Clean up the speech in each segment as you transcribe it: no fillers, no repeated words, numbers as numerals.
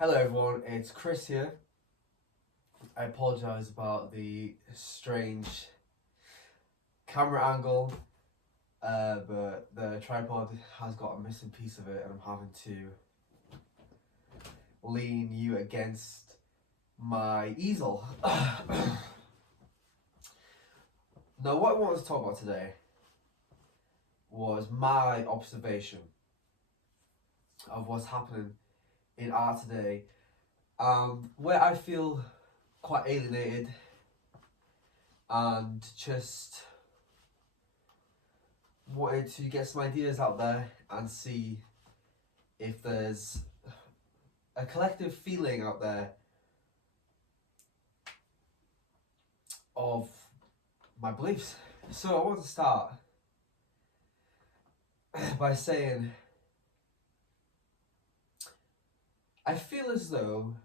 Hello everyone, it's Chris here. I apologise about the strange camera angle, but the tripod has got a missing piece of it and I'm having to lean you against my easel. Now what I wanted to talk about today was my observation of what's happening in art today, where I feel quite alienated and just wanted to get some ideas out there and see if there's a collective feeling out there of my beliefs. So I want to start by saying I feel as though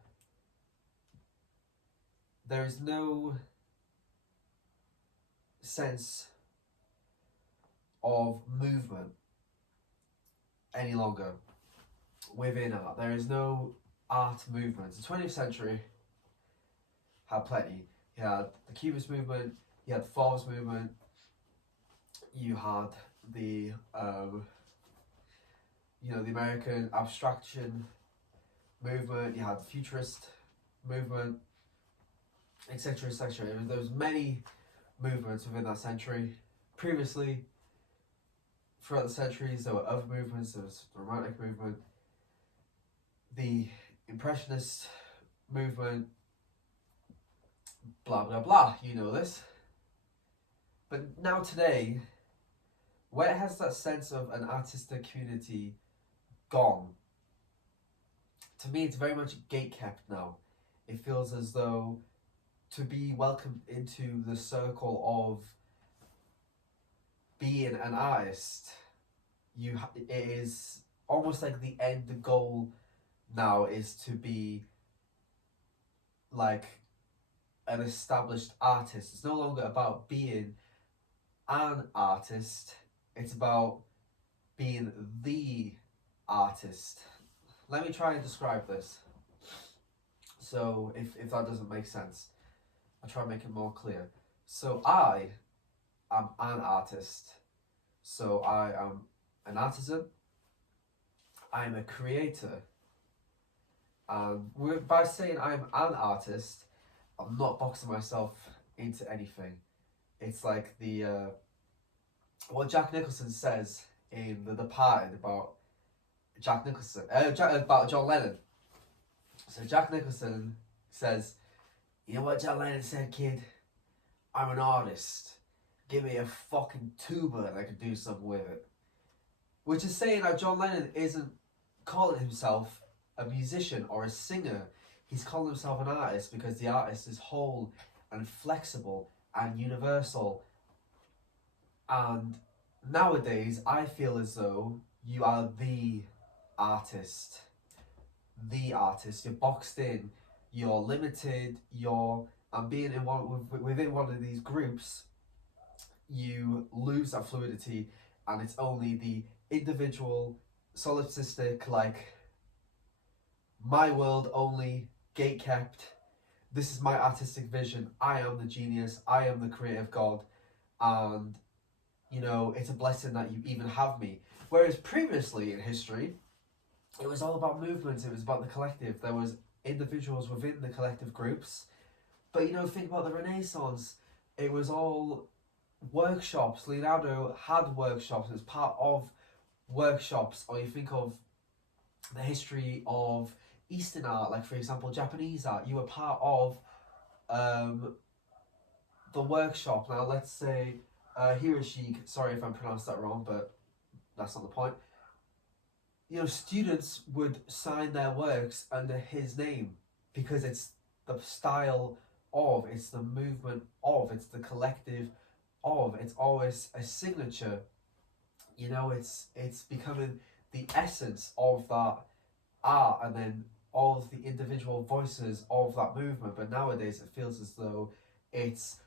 there is no sense of movement any longer within art. There is no art movement. The 20th century had plenty. You had the Cubist movement, you had the Fauves movement, you had the the American abstraction movement, you had the futurist movement, etc., etc. There was many movements within that century. Previously, throughout the centuries, there were other movements. There was the Romantic movement, the Impressionist movement, blah blah blah. You know this. But now today, where has that sense of an artistic community gone? To me, it's very much gate-kept now. It feels as though to be welcomed into the circle of being an artist, it is almost like the end goal now is to be like an established artist. It's no longer about being an artist, it's about being the artist. Let me try and describe this. So if that doesn't make sense, I'll try and make it more clear. So I am an artist. So I am an artisan. I am a creator. And by saying I'm an artist, I'm not boxing myself into anything. It's like what Jack Nicholson says in The Departed about about John Lennon. So Jack Nicholson says, "You know what John Lennon said, kid? I'm an artist. Give me a fucking tuba and I can do something with it." Which is saying that John Lennon isn't calling himself a musician or a singer. He's calling himself an artist because the artist is whole and flexible and universal. And nowadays, I feel as though you are the artist. The artist. You're boxed in. You're limited. And being within one of these groups, you lose that fluidity, and it's only the individual, solipsistic, like my world only, gate kept. This is my artistic vision. I am the genius. I am the creative god, and it's a blessing that you even have me. Whereas previously in history, it was all about movements. It was about the collective. There was individuals within the collective groups. But think about the Renaissance. It was all workshops. Leonardo had workshops. It was part of workshops. Or you think of the history of Eastern art, like for example Japanese art. You were part of the workshop. Now let's say Hiroshige. Sorry if I pronounced that wrong, but that's not the point. Students would sign their works under his name because it's the style of, it's the movement of, it's the collective of, it's always a signature. It's becoming the essence of that art, and then all of the individual voices of that movement. But nowadays it feels as though it's,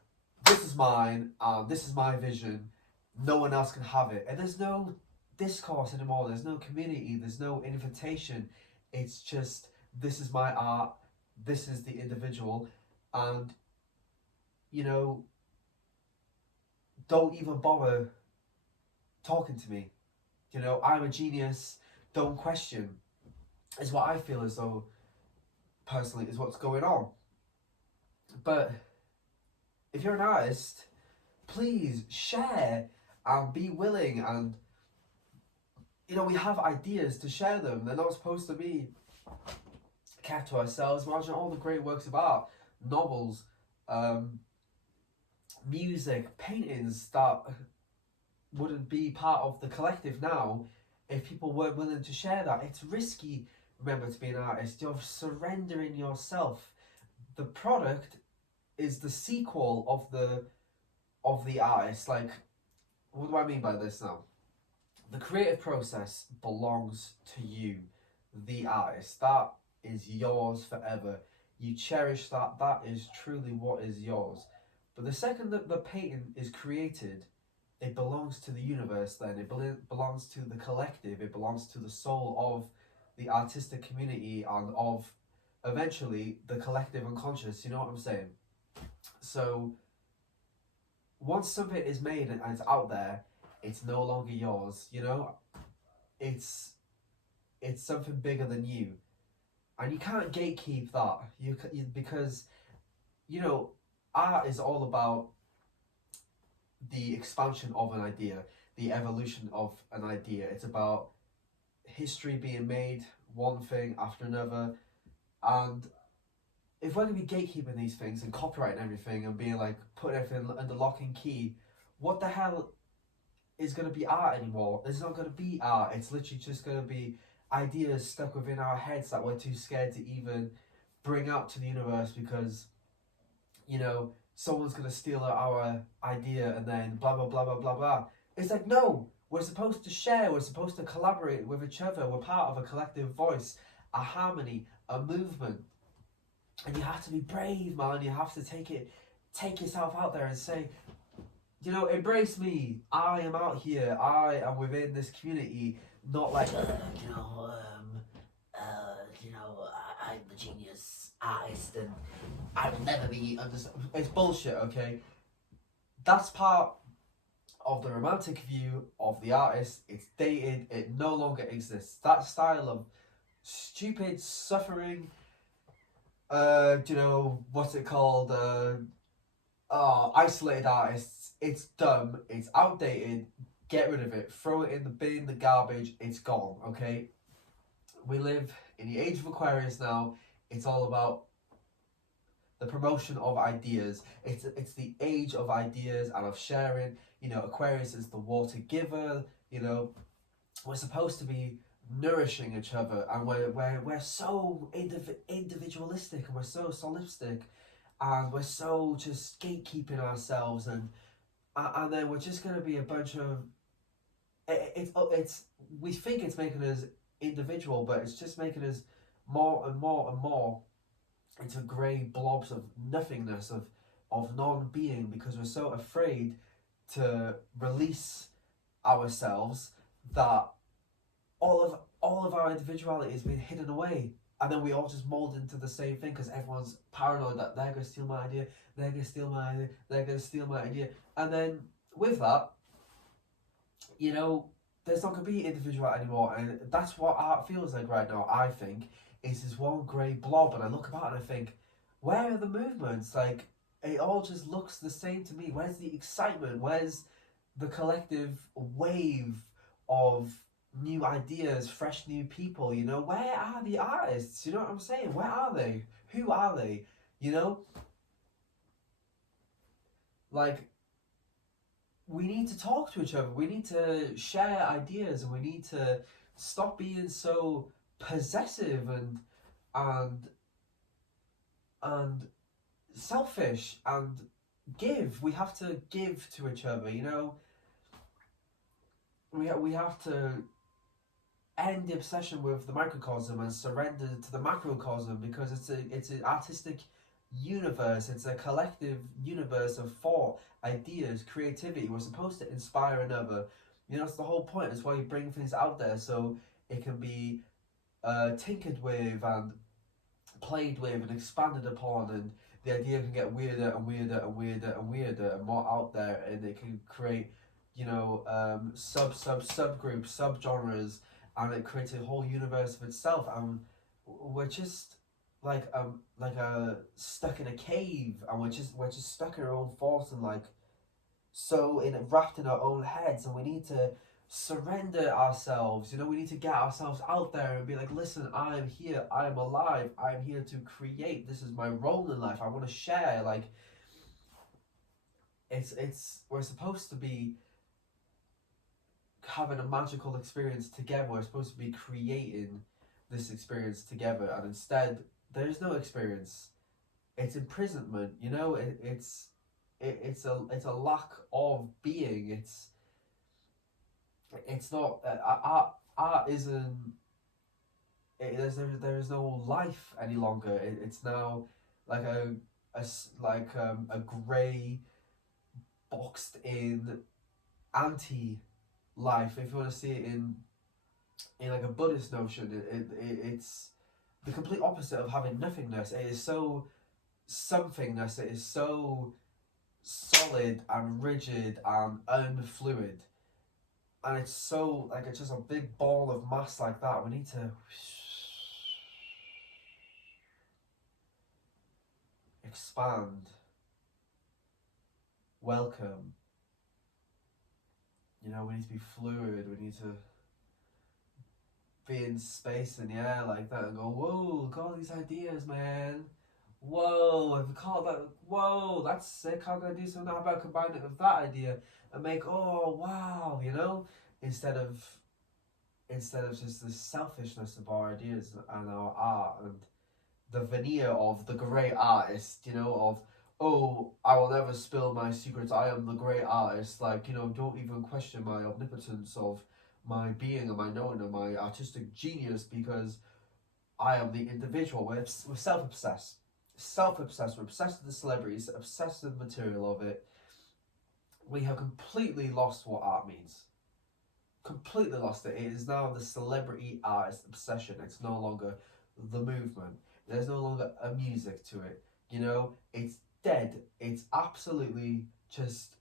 this is mine, this is my vision, no one else can have it. And there's no discourse anymore, there's no community, there's no invitation. It's just this is my art, this is the individual, and you know, don't even bother talking to me. You know, I'm a genius, don't question, is what I feel as though, personally, is what's going on. But if you're an artist, please share and be willing, and you know, we have ideas to share them. They're not supposed to be kept to ourselves. Imagine all the great works of art, novels, music, paintings that wouldn't be part of the collective now if people weren't willing to share that. It's risky, remember, to be an artist. You're surrendering yourself. The product is the sequel of the artist. Like, what do I mean by this now? The creative process belongs to you, the artist. That is yours forever. You cherish that. That is truly what is yours. But the second that the painting is created, it belongs to the universe then. It belongs to the collective. It belongs to the soul of the artistic community and of, eventually, the collective unconscious. You know what I'm saying? So, once something is made and it's out there, it's no longer yours, you know? It's something bigger than you. And you can't gatekeep that. Because, you know, art is all about the expansion of an idea, the evolution of an idea. It's about history being made, one thing after another. And if we're going to be gatekeeping these things and copyrighting everything and being like, putting everything under lock and key, what the hell is going to be art anymore? It's not going to be art. It's literally just going to be ideas stuck within our heads that we're too scared to even bring out to the universe because, you know, someone's going to steal our idea and then blah, blah, blah, blah, blah, blah. It's like, no, we're supposed to share. We're supposed to collaborate with each other. We're part of a collective voice, a harmony, a movement. And you have to be brave, man. You have to take yourself out there and say, you know, embrace me. I am out here. I am within this community. Not like, I'm the genius artist and I will never be understood. It's bullshit, okay? That's part of the romantic view of the artist. It's dated. It no longer exists. That style of stupid suffering, what's it called? Isolated artists. It's dumb. It's outdated. Get rid of it. Throw it in the bin, the garbage. It's gone, okay? We live in the age of Aquarius now. It's all about the promotion of ideas. It's the age of ideas and of sharing. You know, Aquarius is the water giver. You know, we're supposed to be nourishing each other, and we're so individualistic, and we're so solipsistic, and we're so just gatekeeping ourselves, and then we're just gonna be a bunch of it's we think it's making us individual, but it's just making us more and more and more into grey blobs of nothingness, of non-being, because we're so afraid to release ourselves that all of our individuality has been hidden away, and then we all just mold into the same thing because everyone's paranoid that they're going to steal my idea, they're going to steal my idea, they're going to steal my idea, and then with that, you know, there's not going to be individual anymore, and that's what art feels like right now. I think is this one grey blob, and I look about and I think, where are the movements? Like, it all just looks the same to me. Where's the excitement? Where's the collective wave of new ideas, fresh new people? You know, where are the artists? You know what I'm saying? Where are they? Who are they? You know, like, we need to talk to each other. We need to share ideas, and we need to stop being so possessive and selfish and give. We have to give to each other. You know, we have to end the obsession with the microcosm and surrender to the macrocosm, because it's an artistic universe. It's a collective universe of thought, ideas, creativity. We're supposed to inspire another. You know, that's the whole point. That's why you bring things out there, so it can be tinkered with and played with and expanded upon, and the idea can get weirder and weirder and weirder and weirder and more out there, and it can create, subgroups, subgenres, and it creates a whole universe of itself. And we're just stuck in a cave, and we're just stuck in our own thoughts, and wrapped in our own heads, and we need to surrender ourselves. We need to get ourselves out there and be like, listen, I am here, I am alive, I am here to create, this is my role in life, I want to share. We're supposed to be having a magical experience together, we're supposed to be creating this experience together, and instead there's no experience. It's imprisonment. It's a lack of being. It's not art isn't. There is no life any longer. It's now like a grey, boxed in anti-life. If you want to see it in like a Buddhist notion, it's the complete opposite of having nothingness. It is so somethingness. It is so solid and rigid and unfluid, and it's so it's just a big ball of mass like that. We need to expand, welcome. We need to be fluid. We need to be in space and like that, and go, whoa, look at all these ideas, man. Whoa, I've caught that. Whoa, that's sick. How can I do something about combining it with that idea and make, oh wow, instead of just the selfishness of our ideas and our art, and the veneer of the great artist, of, oh, I will never spill my secrets, I am the great artist, don't even question my omnipotence of my being and my knowing and my artistic genius, because I am the individual. We're self-obsessed. We're obsessed with the celebrities, obsessed with the material of it. We have completely lost what art means. Completely lost it. It is now the celebrity artist obsession. It's no longer the movement. There's no longer a music to it. It's dead. It's absolutely just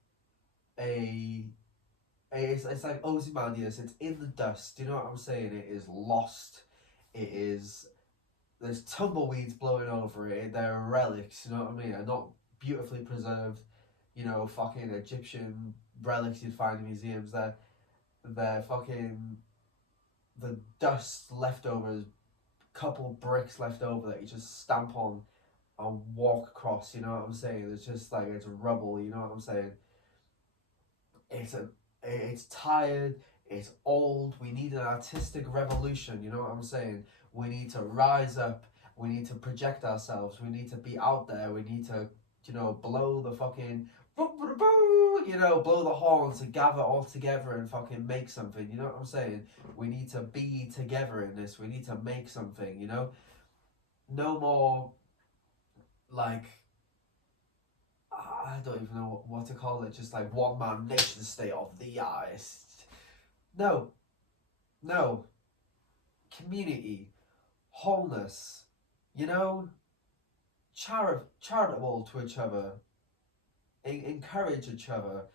it's like Ozymandias. It's in the dust. You know what I'm saying? It is lost. There's tumbleweeds blowing over it. They're relics, you know what I mean? They're not beautifully preserved, fucking Egyptian relics you'd find in museums. They're fucking the dust leftovers, couple bricks left over that you just stamp on and walk across, you know what I'm saying? It's just it's rubble, you know what I'm saying? It's tired, it's old. We need an artistic revolution, you know what I'm saying? We need to rise up, we need to project ourselves, we need to be out there, we need to, blow the fucking, blow the horns and gather all together and fucking make something, you know what I'm saying? We need to be together in this, we need to make something, No more, I don't even know what to call it, just one man nation state of the artist. No. Community, wholeness, charitable to each other, encourage each other,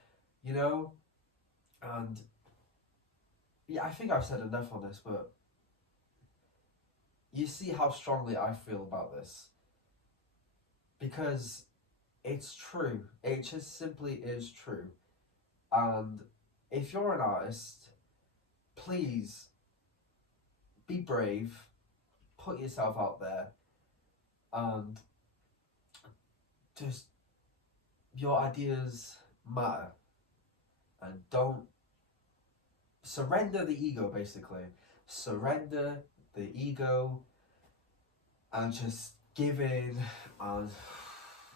and I think I've said enough on this, but you see how strongly I feel about this, because it's true. It just simply is true. And if you're an artist, please be brave, put yourself out there, and just, your ideas matter. And don't surrender the ego, basically. Surrender the ego and just give in, and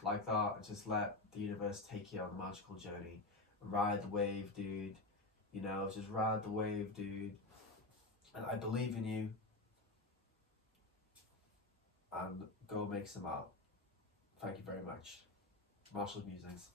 like that, just let the universe take you on a magical journey. Ride the wave, dude. Just ride the wave, dude. And I believe in you. And go make some art. Thank you very much. Marshall's Musings.